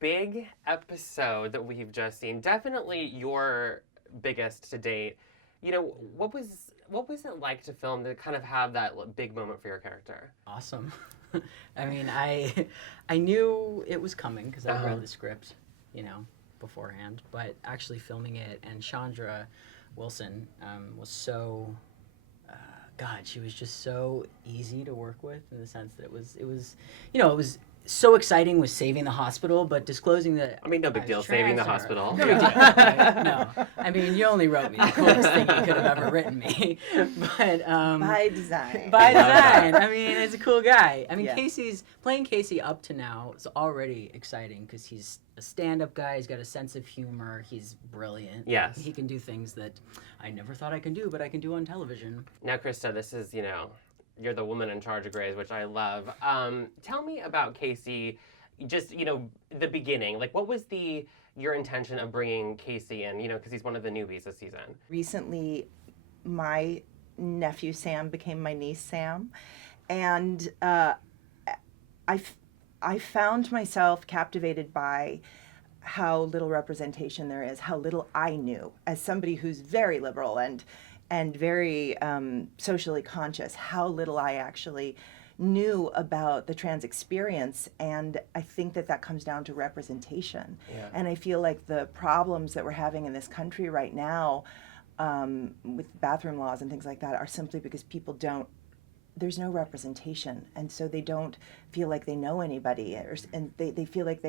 big episode that we've just seen. Definitely your biggest to date. You know, what was it like to film to kind of have that big moment for your character? Awesome. I mean, I knew it was coming because I read the script, beforehand. But actually filming it, and Chandra Wilson was so, God, she was just so easy to work with in the sense that it was so exciting with saving the hospital, but disclosing that... I mean, no big deal, saving the hospital. No big deal. No. I mean, you only wrote me the coolest thing you could have ever written me. But by design. By design. I mean, he's a cool guy. I mean, Yeah. Playing Casey up to now is already exciting because he's a stand-up guy. He's got a sense of humor. He's brilliant. Yes. He can do things that I never thought I could do, but I can do on television. Now, Krista, this is, you're the woman in charge of Grey's, which I love. Tell me about Casey, just, the beginning. Like, what was your intention of bringing Casey in, because he's one of the newbies this season? Recently, my nephew Sam became my niece Sam, and I found myself captivated by how little representation there is, how little I knew as somebody who's very liberal and very socially conscious, how little I actually knew about the trans experience. And I think that comes down to representation. Yeah. And I feel like the problems that we're having in this country right now with bathroom laws and things like that are simply because people there's no representation. And so they don't feel like they know anybody, and they feel like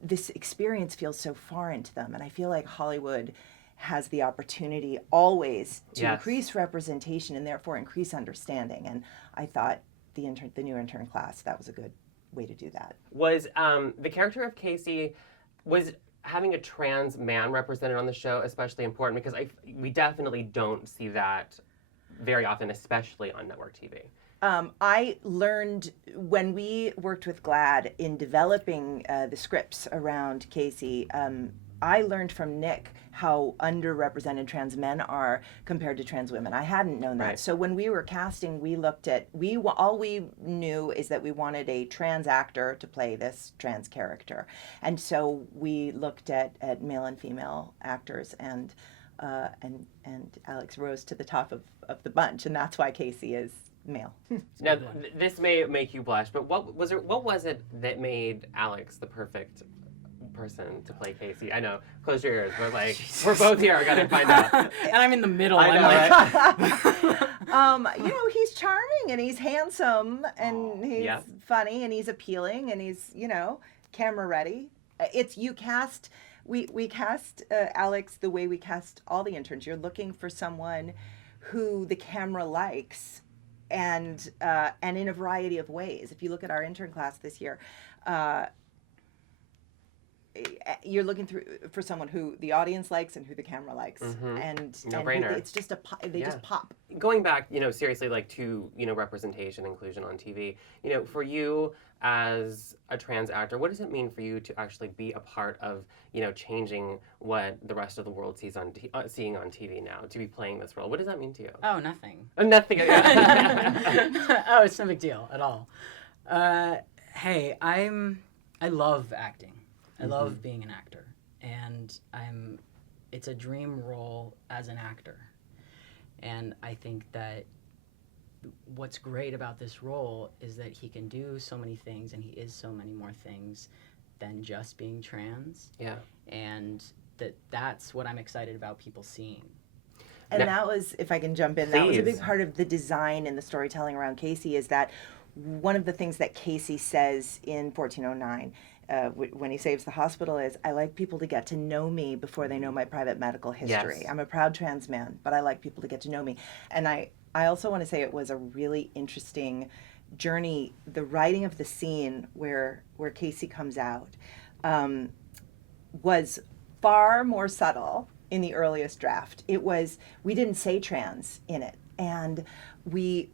this experience feels so foreign to them. And I feel like Hollywood has the opportunity always to increase representation and therefore increase understanding. And I thought the new intern class, that was a good way to do that. Was the character of Casey, was having a trans man represented on the show especially important? Because we definitely don't see that very often, especially on network TV. I learned when we worked with GLAAD in developing the scripts around Casey, I learned from Nick how underrepresented trans men are compared to trans women. I hadn't known that. Right. So when we were casting, we looked at, all we knew is that we wanted a trans actor to play this trans character. And so we looked at male and female actors, and Alex rose to the top of the bunch, and that's why Casey is male. Now, this may make you blush, but what was it that made Alex the perfect person to play Casey? I know, close your ears, but we're both here, I gotta find out. And I'm in the middle. I know, right? He's charming and he's handsome and he's funny and he's appealing and he's, camera ready. We cast Alex the way we cast all the interns. You're looking for someone who the camera likes, and in a variety of ways. If you look at our intern class this year, you're looking for someone who the audience likes and who the camera likes, and No-brainer. It's just just pop. Going back, seriously, to representation, inclusion on TV. For you as a trans actor, what does it mean for you to actually be a part of changing what the rest of the world sees seeing on TV now, to be playing this role? What does that mean to you? Oh, nothing. Nothing. Oh, it's no big deal at all. Hey, I love acting. I love being an actor, and it's a dream role as an actor. And I think that what's great about this role is that he can do so many things, and he is so many more things than just being trans. Yeah. And that's what I'm excited about people seeing. And that was, if I can jump in, that was a big part of the design and the storytelling around Casey, is that one of the things that Casey says in 1409, when he saves the hospital, is, I like people to get to know me before they know my private medical history. Yes. I'm a proud trans man, but I like people to get to know me. And I also want to say it was a really interesting journey. The writing of the scene where Casey comes out was far more subtle in the earliest draft. We didn't say trans in it, and we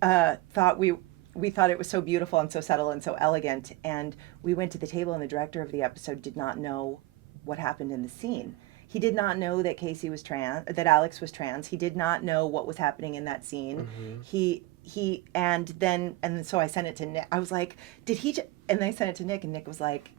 thought it was so beautiful and so subtle and so elegant, and we went to the table, and the director of the episode did not know what happened in the scene. He did not know that Casey was trans, that Alex was trans. He did not know what was happening in that scene. so I sent it to Nick. I was like, did he? And then I sent it to Nick, and Nick was like,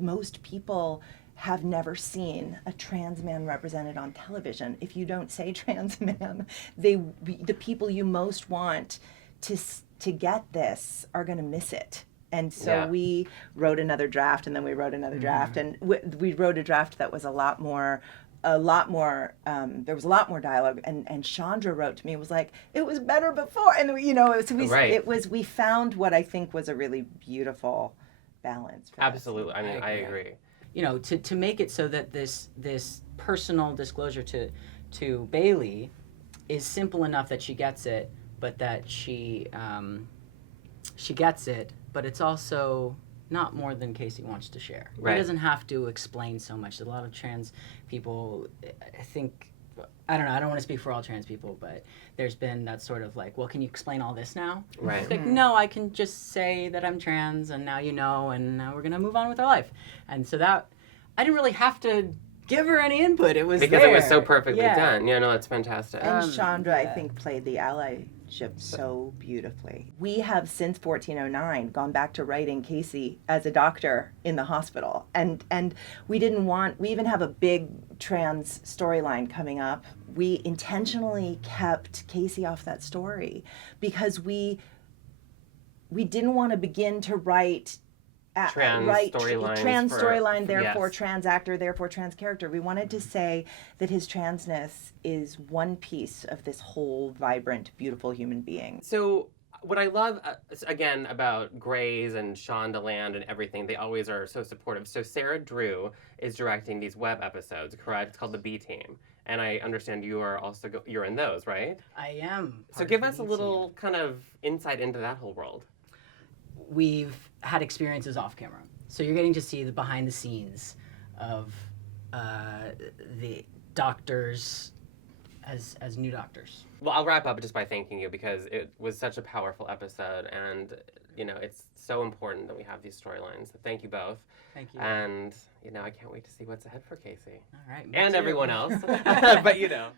most people have never seen a trans man represented on television. If you don't say trans man, the people you most want to get this are going to miss it. And so we wrote another draft, and then we wrote another draft, and we wrote a draft that was a lot more. There was a lot more dialogue, and Chandra wrote to me, was like, it was better before, and we found what I think was a really beautiful balance. For Absolutely, us. I mean, I agree. You know, to make it so that this personal disclosure to Bailey is simple enough that she gets it, but that she gets it, but it's also not more than Casey wants to share. Right. He doesn't have to explain so much. A lot of trans people, I think, I don't know, I don't want to speak for all trans people, but there's been that sort of like, well, can you explain all this now? Right. It's like, no, I can just say that I'm trans, and now you know, and now we're going to move on with our life. And so that, I didn't really have to give her any input. It was because there. it was so perfectly done. Yeah, no, that's fantastic. And Chandra, I think, played the allyship so beautifully. We have, since 1409, gone back to writing Casey as a doctor in the hospital. And we even have a big trans storyline coming up. We intentionally kept Casey off that story because we didn't want to begin to write trans storyline, therefore trans actor, therefore trans character. We wanted to say that his transness is one piece of this whole vibrant, beautiful human being. So what I love, again, about Grey's and Shondaland and everything, they always are so supportive. So Sarah Drew is directing these web episodes, correct? It's called The B Team. And I understand you are also, you're in those, right? I am. So give us a little kind of insight into that whole world. We've had experiences off camera. So you're getting to see the behind the scenes of the doctors as new doctors. Well, I'll wrap up just by thanking you because it was such a powerful episode, and you know, it's so important that we have these storylines. So thank you both. Thank you. And you know, I can't wait to see what's ahead for Casey. All right. And too. everyone else. But you know.